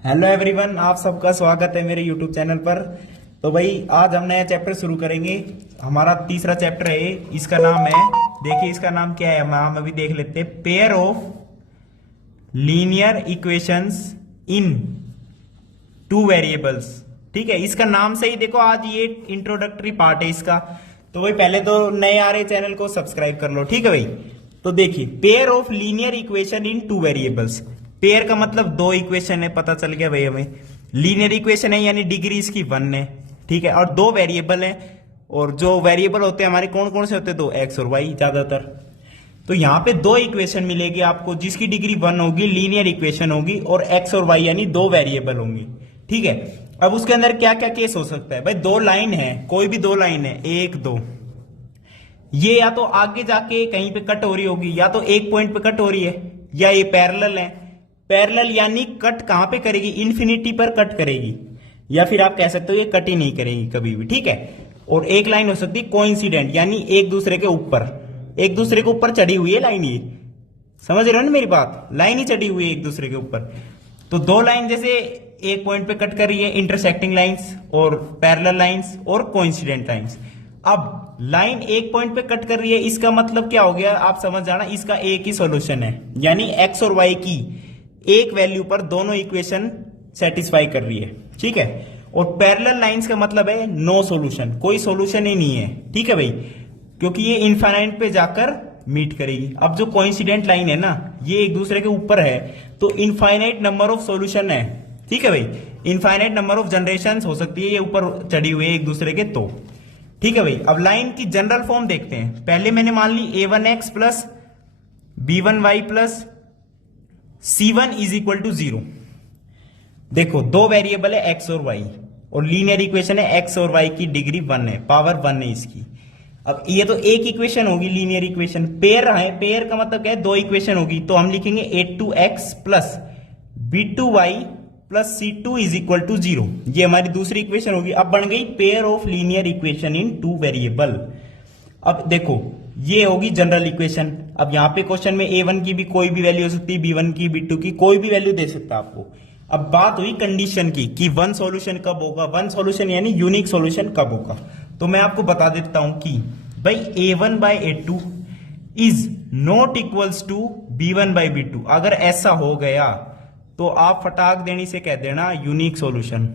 Hello everyone, आप सबका स्वागत है मेरे यूट्यूब चैनल पर। तो भाई आज हम नया चैप्टर शुरू करेंगे। हमारा तीसरा चैप्टर है, इसका नाम है, देखिए इसका नाम क्या है, हम अभी देख लेते हैं। Pair of linear equations in two variables. ठीक है, इसका नाम से ही देखो, आज ये इंट्रोडक्टरी पार्ट है इसका। तो भाई पहले तो नए आ रहे चैनल को सब्सक्राइब कर लो, ठीक है भाई। तो देखिए, pair of linear equation in two variables. Pair का मतलब दो इक्वेशन है, पता चल गया भाई हमें। लीनियर इक्वेशन है यानी डिग्री इसकी 1 है, ठीक है। और दो वेरिएबल है, और जो वेरिएबल होते हैं हमारे कौन कौन से होते हैं, दो, एक्स और वाई ज्यादातर। तो यहां पे दो इक्वेशन मिलेगी आपको जिसकी डिग्री 1 होगी, लीनियर इक्वेशन होगी, और एक्स और वाई यानी दो वेरिएबल होंगी, ठीक है। अब उसके अंदर क्या क्या केस हो सकता है भाई, दो लाइन है, कोई भी दो लाइन है, एक दो, ये या तो आगे जाके कहीं पे कट हो रही होगी, या तो एक पॉइंट पे कट हो रही है, या ये पैरेलल है। पैरेलल यानी कट कहां पे करेगी, इन्फिनिटी पर कट करेगी, या फिर आप कह सकते हो ये कट ही नहीं करेगी कभी भी, ठीक है। और एक लाइन हो सकती है कोइंसिडेंट, यानी एक दूसरे के ऊपर, एक दूसरे के ऊपर चढ़ी हुई है लाइन, ये समझ रहे हो ना मेरी बात, लाइन ही चढ़ी हुई है एक दूसरे के ऊपर। तो दो लाइन जैसे एक पॉइंट पे कट कर रही है, इंटरसेक्टिंग लाइंस और पैरेलल लाइंस और कोइंसिडेंट लाइंस। अब लाइन एक पॉइंट पे कट कर रही है, इसका मतलब क्या हो गया, आप समझ जाना, इसका एक ही सॉल्यूशन है, यानी एक्स और वाई की एक वैल्यू पर दोनों इक्वेशन सेटिस्फाई कर रही है, ठीक है। और पैरेलल लाइंस का मतलब है नो सॉल्यूशन, कोई सॉल्यूशन ही नहीं है, ठीक है भाई, क्योंकि ये इनफाइनाइट पे जाकर मीट करेगी। अब जो कोइंसिडेंट लाइन है ना, ये एक दूसरे के ऊपर है, तो इनफाइनाइट नंबर ऑफ सॉल्यूशन है, ठीक है भाई। इनफाइनाइट नंबर ऑफ जनरेशन हो सकती है ये ऊपर चढ़ी हुई है एक दूसरे के, तो ठीक है भाई। अब लाइन की जनरल फॉर्म देखते हैं। पहले मैंने मान ली a1x plus b1y plus c1 is equal to 0। देखो दो वेरिएबल है x और y, और लीनियर इक्वेशन है x और y की डिग्री 1 है, पावर 1 है इसकी। अब ये तो एक इक्वेशन होगी लीनियर इक्वेशन। पेयर है, पेयर का मतलब क्या है, दो इक्वेशन होगी, तो हम लिखेंगे a2x plus b2y plus c2 is equal to 0। ये हमारी दूसरी इक्वेशन होगी। अब बन गई pair of linear equation in two variable. अब देखो ये होगी जनरल इक्वेशन। अब यहां पे क्वेश्चन में a1 की भी कोई भी वैल्यू हो सकती है, b1 की, b2 की, कोई भी वैल्यू दे सकता है आपको। अब बात हुई कंडीशन की कि वन सॉल्यूशन कब होगा, वन सॉल्यूशन यानी यूनिक सॉल्यूशन कब होगा। तो मैं आपको बता देता हूं कि भाई a1 by a2 is not equals to b1 by b2। अगर ऐसा हो गया तो आप फटाक देनी से कह देना यूनिक सॉल्यूशन।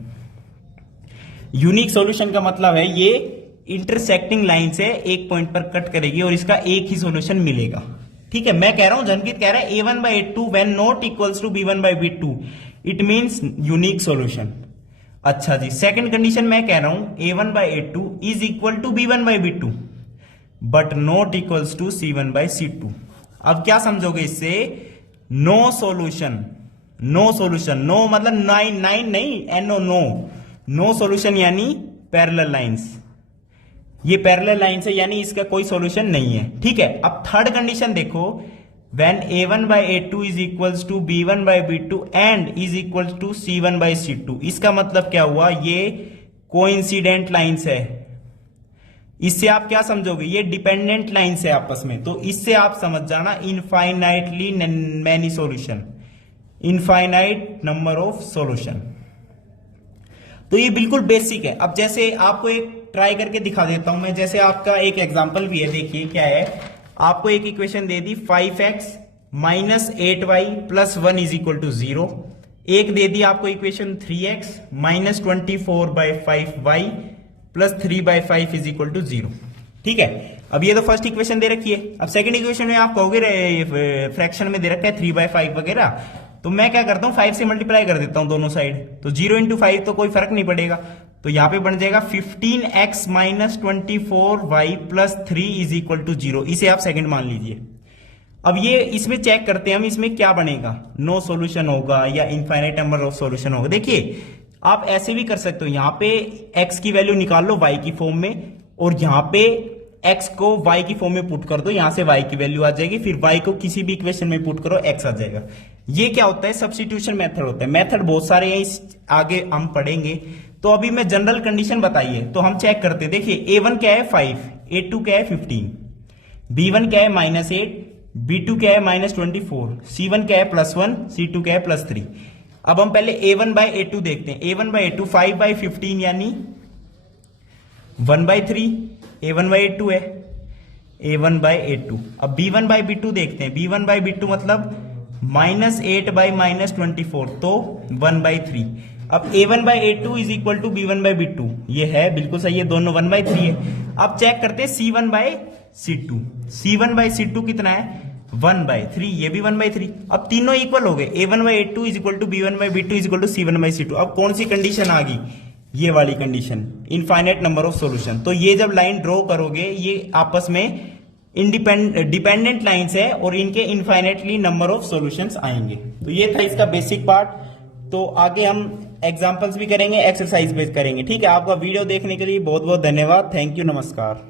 यूनिक सॉल्यूशन का मतलब है ये इंटरसेक्टिंग लाइन से एक पॉइंट पर कट करेगी और इसका एक ही सॉल्यूशन मिलेगा, ठीक है। मैं कह रहा हूं, जनकित कह रहा है a1 by a2 when not equals to b1 by b2 it means unique solution. अच्छा जी, सेकंड कंडीशन मैं कह रहा हूं a1 by a2 is equal to b1 by b2 but not equals to c1 by c2। अब क्या समझोगे इससे, no solution, no solution, no मतलब नाइन नाइन नहीं, एनो नो, नो सॉल्यूशन यानी पैरेलल लाइंस, ये पैरेलल लाइंस है यानी इसका कोई सॉल्यूशन नहीं है, ठीक है। अब थर्ड कंडीशन देखो, when a1 by a2 is equals to b1 by b2 and is equals to c1 by c2। इसका मतलब क्या हुआ, ये कोइंसिडेंट लाइंस है। इससे आप क्या समझोगे, ये डिपेंडेंट लाइंस है आपस में, तो इससे आप समझ जाना infinitely many solution, infinite number of solution. तो ये बिल्कुल बेसिक है। अब जैसे आपको एक ट्राई करके दिखा देता हूं मैं, जैसे आपका एक एग्जांपल भी है, देखिए क्या है। आपको एक इक्वेशन दे दी 5x minus 8y plus 1 is equal to 0। एक दे दी आपको equation 3x minus 24 by 5y plus 3 by 5 is equal to 0, ठीक है। अब ये तो फर्स्ट इक्वेशन दे रखी है। अब सेकंड इक्वेशन में आप कहोगे फ्रैक्शन में दे रखा है 3 बाई 5 वगैरह, तो मैं क्या करता हूं 5 से मल्टीप्लाई कर देता हूं दोनों साइड, तो 0 इंटू 5 तो कोई फर्क नहीं पड़ेगा, तो यहां पे बन जाएगा 15x minus 24y plus 3 is equal to 0। इसे आप सेकंड मान लीजिए। अब ये इसमें चेक करते हैं हम, इसमें क्या बनेगा, नो सॉल्यूशन होगा या इनफाइनाइट नंबर ऑफ सॉल्यूशन होगा। देखिए आप ऐसे भी कर सकते हो, यहां पे x की वैल्यू निकाल लो y की फॉर्म में, और यहां पे x को y की फॉर्म में पुट कर दो, यहां से y की वैल्यू आ जाएगी, फिर y को किसी भी इक्वेशन में पुट करो, x आ जाएगा। ये क्या होता है, सब्स्टिट्यूशन मेथड होता है। मेथड बहुत सारे हैं, इस आगे हम पढ़ेंगे। तो अभी मैं जनरल कंडीशन बताइए, तो हम चेक करते हैं। देखिए a1 क्या है 5, a2 क्या है 15, b1 क्या है -8, b2 क्या है -24, c1 क्या है +1, c2 क्या है +3। अब हम पहले a1 बाय a2 देखते हैं। a1 बाय a2 5 बाय 15 यानी 1 बाय 3, a1 बाय a2 है, a1 बाय a2। अब b1 बाय b2 देखते हैं। b1 बाय b2 मतलब -8 बाय -24, तो 1 बाय 3। अब a1 by a2 is equal to b1 by b2, ये है बिल्कुल सही है, दोनों 1 बाय 3 है। अब चेक करते हैं c1 by c2। c1 by c2 कितना है? 1 बाय 3, ये भी 1 बाय 3। अब तीनों इक्वल हो गए, a1 by a2 is equal to b1 by b2 is equal to c1 by c2। अब कौन सी कंडीशन आ गई? ये वाली condition, infinite number of solution. तो ये जब लाइन ड्रॉ करोगे, ये आपस में डिपेंडेंट लाइंस है और इनके इनफाइनाइटली नंबर ऑफ सॉल्यूशंस आएंगे। तो ये था इसका बेसिक पार्ट। तो आगे हम एग्जांपल्स भी करेंगे, एक्सरसाइज भी करेंगे। ठीक है, आपका वीडियो देखने के लिए बहुत बहुत धन्यवाद। थैंक यू, नमस्कार।